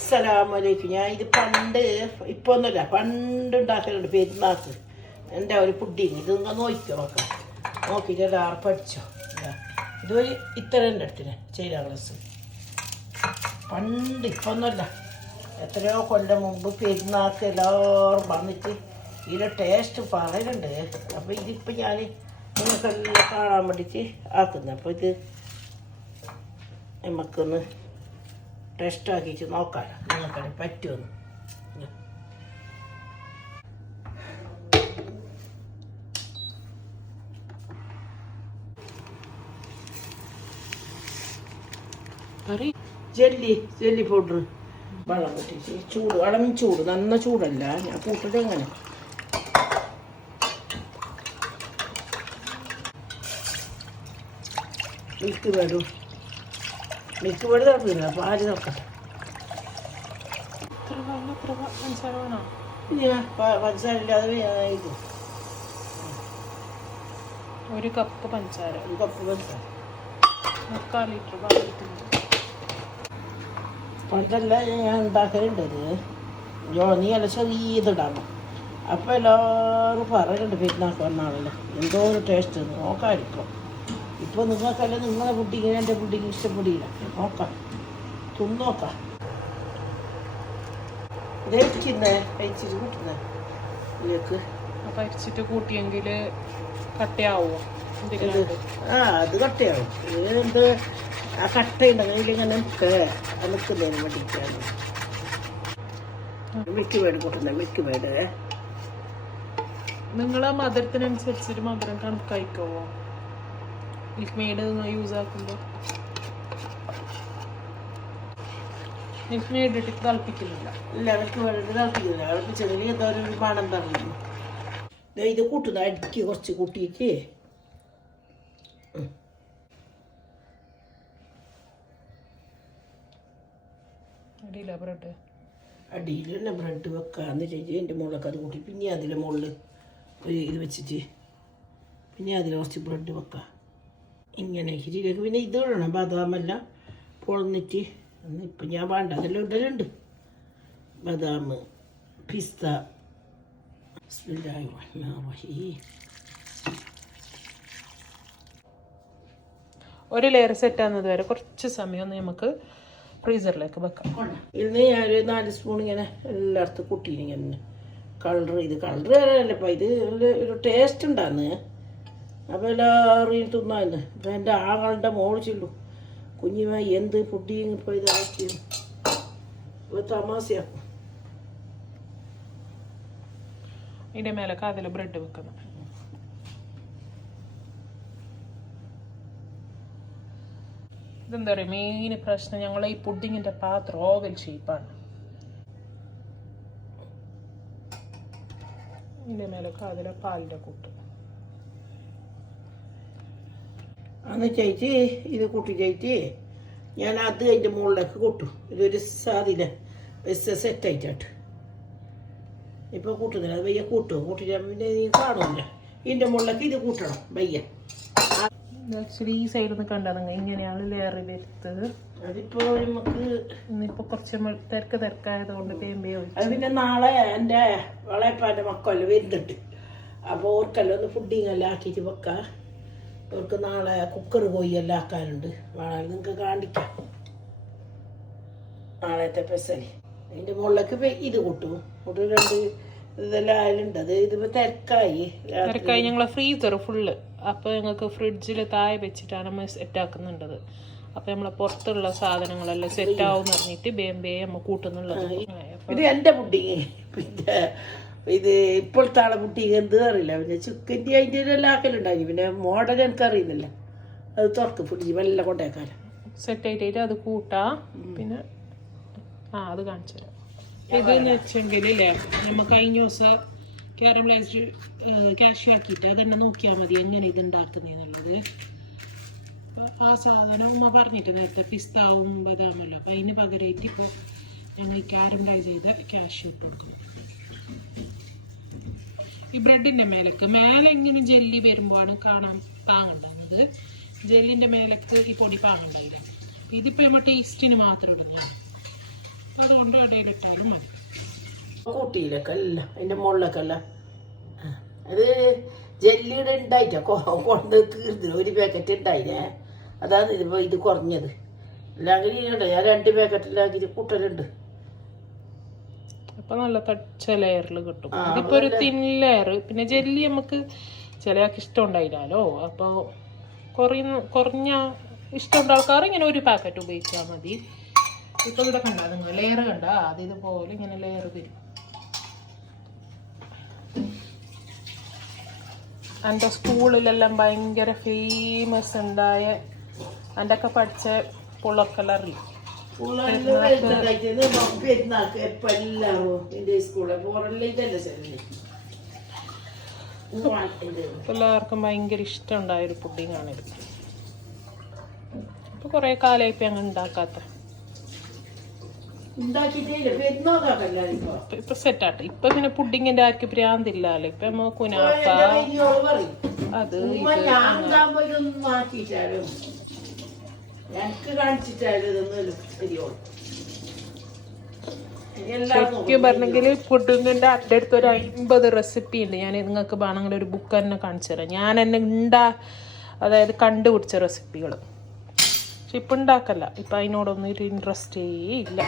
അസ്സലാമലൈക്കും. ഞാൻ ഇത് പണ്ട് ഇപ്പോൾ ഒന്നുമില്ല, പണ്ട് ഉണ്ടാക്കലുണ്ട് പെരുന്നാക്ക്. എൻ്റെ ഒരു പുഡിങ് ഇത് നിങ്ങൾ നോക്കിക്കോ, നോക്കാം നോക്കിയിട്ട് എല്ലാവരും പഠിച്ചോ. ഇതൊരു ഇത്ര ഉണ്ട് എടുത്തിന് ചെയ്ത ഗ്ലാസ് പണ്ട്, ഇപ്പോൾ ഒന്നുമില്ല, എത്രയോ കൊല്ലം മുമ്പ് പെരുന്നാക്ക് എല്ലാവരും വന്നിട്ട് ഇതിൻ്റെ ടേസ്റ്റ് പറയലുണ്ട്. അപ്പോൾ ഇതിപ്പോൾ ഞാൻ നിങ്ങൾക്കെല്ലാം കാണാൻ വേണ്ടിയിട്ട് ആക്കുന്നത്. അപ്പോൾ ഇത് നമുക്കൊന്ന് ടെസ്റ്റ് ആക്കിയിട്ട് നോക്കാം നിങ്ങൾക്കത് പറ്റുമെന്ന്. ജെല്ലി പൗഡർ വെള്ളം കൂട്ടിയിട്ട് ചൂട്, ഇളം ചൂട്, നന്ന ചൂടല്ല, ഞാൻ കൂട്ടിട്ട് എങ്ങനെ മിൽക്ക് വേടും തിളപ്പില്ല, പാല് തിളക്കട്ടെ. പഞ്ചസാര ഇല്ലാതെ ഇത് ഒരു കപ്പ് പഞ്ചസാര, ഒരു കപ്പ് പഞ്ചസാര, 3/4 ലിറ്റർ പാലിട്ടുണ്ട്. പണ്ടല്ല ഞാൻ ഉണ്ടാക്കലുണ്ടത് ജോണി അല്ല ചെറിയതിടാമോ. അപ്പോൾ എല്ലാവരും പറയുന്നുണ്ട് പെരുന്നാക്ക് വന്നാളല്ലോ എന്തോ ഒരു ടേസ്റ്റ് നോക്കാതിരിക്കും. ഇപ്പോൾ നിങ്ങൾക്കല്ല നിങ്ങളെ പുഡിങ്ങിന് എൻ്റെ പുഡിങ് ഇഷ്ടപ്പെടില്ല, നോക്കാം തിന്നോക്കാം. ഇതേച്ചിരുന്നേ കഴിച്ചിട്ട് കൂട്ടുന്നേ ഇതിലേക്ക്. അപ്പം അരിച്ചിട്ട് കൂട്ടിയെങ്കിൽ കട്ടയാവുമോ? അത് കട്ടയാവും. എന്ത് ആ കട്ട ഉണ്ടെങ്കിൽ ഇങ്ങനെ നിൽക്കുന്നതിന് വേണ്ടിയിട്ടാണ് മിൽക്ക് മേഡ് കൂട്ടുന്നത്. മിൽക്ക് മേഡ് നിങ്ങളെ മധുരത്തിനനുസരിച്ചിട്ട് മധുരം കണക്കായിക്കോവോ? മിൽക്ക് മെയ്ഡ് യൂസ് ആക്കുമ്പോൾ മിൽക്ക് മെയ്ഡ് ഇട്ടിട്ട് തിളപ്പിക്കുന്നില്ല. ഇല്ല, മിൽക്ക് മേഡ് തിളപ്പിക്കുന്നില്ല. തിളപ്പിച്ചെങ്കിൽ എന്തോ ഒരു മണം പറഞ്ഞു. ഇത് കൂട്ടുന്ന അടിക്ക് കുറച്ച് കൂട്ടിയിട്ട് അടിയില്ല ബ്രെഡ്, അടിയിൽ തന്നെ ബ്രെഡ് വെക്കാന്ന് ചേച്ചി. എൻ്റെ മുകളിലൊക്കെ അത് കൂട്ടി പിന്നെ അതിൻ്റെ മുകളിൽ ഒരു ഇത് വെച്ചിട്ട് പിന്നെ അതിൽ കുറച്ച് ബ്രെഡ് വെക്കാം. ഇങ്ങനെ ഇതിലേക്ക് പിന്നെ ഇത് ഇടണം, ബദാമെല്ലാം പൊളന്നിട്ട്. ഇപ്പം ഞാൻ വേണ്ട അതെല്ലാം ഇടലുണ്ട്, ബദാം, പിസ്ത. ഒരു ലെയർ സെറ്റ് ആകുന്നത് വരെ കുറച്ച് സമയം ഒന്ന് നമുക്ക് ഫ്രീസറിലേക്ക് വെക്കാം. ഇന്ന് ഞാനൊരു 4 സ്പൂൺ ഇങ്ങനെ എല്ലായിടത്തും കൂട്ടിയിങ്ങനെ കളർ വരാനല്ല ഇപ്പം ഇത് ഒരു ടേസ്റ്റ് ഉണ്ടാന്ന്. അപ്പോൾ എല്ലാവരും തിന്നാന്ന്. അപ്പം എൻ്റെ ആങ്ങളുടെ മോള് ചെല്ലു കുഞ്ഞുമായി എന്ത് പുഡിങ് ഇപ്പോൾ ഇതാക്കി തമാശയാക്കും. ഇതിൻ്റെ മേലൊക്കെ അതിൽ ബ്രെഡ് വെക്കണം. ഇതെന്താ പറയുക, മെയിൻ പ്രശ്നം ഞങ്ങൾ ഈ പുഡിങ്ങിൻ്റെ പാത്രം ഓവൽ ഷേപ്പാണ്. ഇതിൻ്റെ മേലൊക്കെ അതിലെ പാലിൻ്റെ കൂട്ട് അന്ന് ചേച്ചി ഇത് കൂട്ടിച്ചേച്ചി ഞാൻ അത് അതിൻ്റെ മുകളിലേക്ക് കൂട്ടും. ഇതൊരു സാധ്യത സെറ്റായിട്ടാട്ട് ഇപ്പോൾ കൂട്ടുന്നില്ല. അത് വയ്യ കൂട്ടിട്ട് പിന്നെ കാണില്ല. ഇതിൻ്റെ മുകളിലേക്ക് ഇത് കൂട്ടണം വയ്യ. ആക്ച്വലി ഈ സൈഡിൽ നിന്ന് കണ്ടാൽ നിങ്ങൾ ഇങ്ങനെയാണ് ലെയർ എടുത്തത്. അതിപ്പോൾ നമുക്ക് ഇന്നിപ്പോൾ കുറച്ച് തിരക്കായതുകൊണ്ട് തേമ്പേ ഒഴിച്ചു. അത് പിന്നെ നാളെ എൻ്റെ വളയപ്പാൻ്റെ മക്കളെല്ലാം വരുന്നുണ്ട്. അപ്പോൾ ഓർക്കെല്ലാം ഒന്ന് ഫുഡിങ് എല്ലാം ആക്കിയിട്ട് വെക്കാം. അവർക്ക് നാളെ കുക്കർ പോയി എല്ലാം ആക്കാനുണ്ട്. വേണമെങ്കിൽ നിങ്ങൾക്ക് കാണിക്കാം നാളത്തെ പെസൽ. അതിൻ്റെ മുകളിലേക്ക് ഇത് കൂട്ടും. കൂട്ടും 2 ഇതെല്ലാം ആയാലുണ്ട്. അത് ഇതിപ്പോൾ തിരക്കായി ഞങ്ങളെ ഫ്രീസർ ഫുള്ള്. അപ്പോൾ ഞങ്ങൾക്ക് ഫ്രിഡ്ജിൽ താഴെ വെച്ചിട്ടാണ് നമ്മൾ സെറ്റാക്കുന്നുണ്ടത്. അപ്പോൾ നമ്മളെ പുറത്തുള്ള സാധനങ്ങളെല്ലാം സെറ്റ് ആവുമെന്ന് പറഞ്ഞിട്ട് ബേമ്പേ നമ്മൾ കൂട്ടുന്നുള്ളത്. ഇത് എൻ്റെ പുഡിങ്. പിന്നെ ഇത് ഇപ്പോഴത്തെ ആളെ പുഡിങ് എന്ത് അറിയില്ല. പിന്നെ ചിക്കൻ്റെ അതിൻ്റെ എല്ലാം ആക്കലുണ്ടായി. പിന്നെ മോഡൽ എനിക്കറിയുന്നില്ല. അത് തുറക്കും ഫ്രിഡ്ജ് മെല്ലെ കൊണ്ടേക്കാലം സെറ്റ് ആയിട്ട് അത് കൂട്ടാം. പിന്നെ അത് കാണിച്ചു തരാം. ഇതെന്ന് വെച്ചെങ്കിൽ നമ്മൾ കഴിഞ്ഞ ദിവസം കാരമലൈസ്ഡ് കാഷ്യൂ ആക്കിയിട്ട് അതെന്നെ നോക്കിയാൽ മതി എങ്ങനെ ഇത് ഉണ്ടാക്കുന്നതെന്നുള്ളത്. അപ്പോൾ ആ സാധനം ഉമ്മ പറഞ്ഞിട്ട് നേരത്തെ പിസ്താവും ബദാമല്ലോ. അപ്പോൾ അതിന് പകരമായിട്ട് ഇപ്പോൾ ഞങ്ങൾ ഈ കാരമലൈസ് ചെയ്ത കാഷ്യൂ ഇട്ട് കൊടുക്കും. ഈ ബ്രെഡിൻ്റെ മേലെ ഇങ്ങനെ ജെല്ലി വരുമ്പോഴാണ് കാണാൻ പാങ്ങുണ്ടാകുന്നത്. ജെല്ലിൻ്റെ മേലേക്ക് ഈ പൊടി പാങ്ങുണ്ടായില്ല. ഇതിപ്പോൾ നമ്മൾ ടേസ്റ്റിന് മാത്രം ഇടുന്നതാണ്. അതുകൊണ്ട് ഇടയിലിട്ടാലും മതി. കൂട്ടിയിലൊക്കെ എല്ലാം അതിൻ്റെ മുകളിലൊക്കെ എല്ലാം അത് ജെല്ലിയുടെ ഉണ്ടായിട്ടാ കൊണ്ട് തീർന്നില്ല. ഒരു പാക്കറ്റ് ഉണ്ടായില്ലേ, അതാണ് ഇതിപ്പോൾ ഇത് കുറഞ്ഞത്. അല്ലെങ്കിൽ ഇനിയുണ്ട് ഞാൻ 2 പാക്കറ്റിലാക്കി കൂട്ടലുണ്ട്. അപ്പൊ നല്ല തച്ച ലെയറിൽ കിട്ടും. ഇതിപ്പോ ഒരു തിൻ ലെയർ. പിന്നെ ജെല്ലി നമുക്ക് ചിലയാൾക്ക് ഇഷ്ടം ഉണ്ടായില്ലല്ലോ. അപ്പോൾ കുറഞ്ഞ ഇഷ്ടമുള്ള ആൾക്കാർ ഇങ്ങനെ ഒരു പാക്കറ്റ് ഉപയോഗിച്ചാൽ മതി. ഇപ്പൊ ഇവിടെ കണ്ട നിങ്ങൾ ലെയർ കണ്ട, അത് ഇതുപോലെ ഇങ്ങനെ ലെയർ വരും. എൻ്റെ സ്കൂളിലെല്ലാം ഭയങ്കര ഫേമസ് ഉണ്ടായ എൻ്റെ ഒക്കെ പഠിച്ച പുളർ കളറിൽ എല്ലാവർക്കും ഭയങ്കര ഇഷ്ടമുണ്ടായൊരു പുഡിങ്ങാണ് ഇത്. ഇപ്പൊ കുറെ കാലമായി ഇപ്പൊ ഞങ്ങൾ ഉണ്ടാക്കാത്ത. ഇപ്പൊ സെറ്റാട്ടെ. ഇപ്പൊ പിന്നെ പുഡിങ്ങിന്റെ ആർക്കും ഭ്രാന്തില്ലല്ലോ. ഇപ്പൊ നമ്മ കുനാഫ അത് ശരിക്കും പറഞ്ഞെങ്കിൽ പുഡിങ്ങിന്റെ അടുത്ത് ഒരു 50 റെസിപ്പി ഉണ്ട്. ഞാൻ നിങ്ങൾക്ക് വേണമെങ്കിൽ ഒരു ബുക്ക് തന്നെ കാണിച്ചു തരാം. ഞാൻ എന്നെ അതായത് കണ്ടുപിടിച്ച റെസിപ്പികൾ. പക്ഷെ ഇപ്പം ഉണ്ടാക്കല്ല. ഇപ്പം അതിനോടൊന്നും ഒരു ഇൻട്രസ്റ്റേ ഇല്ല.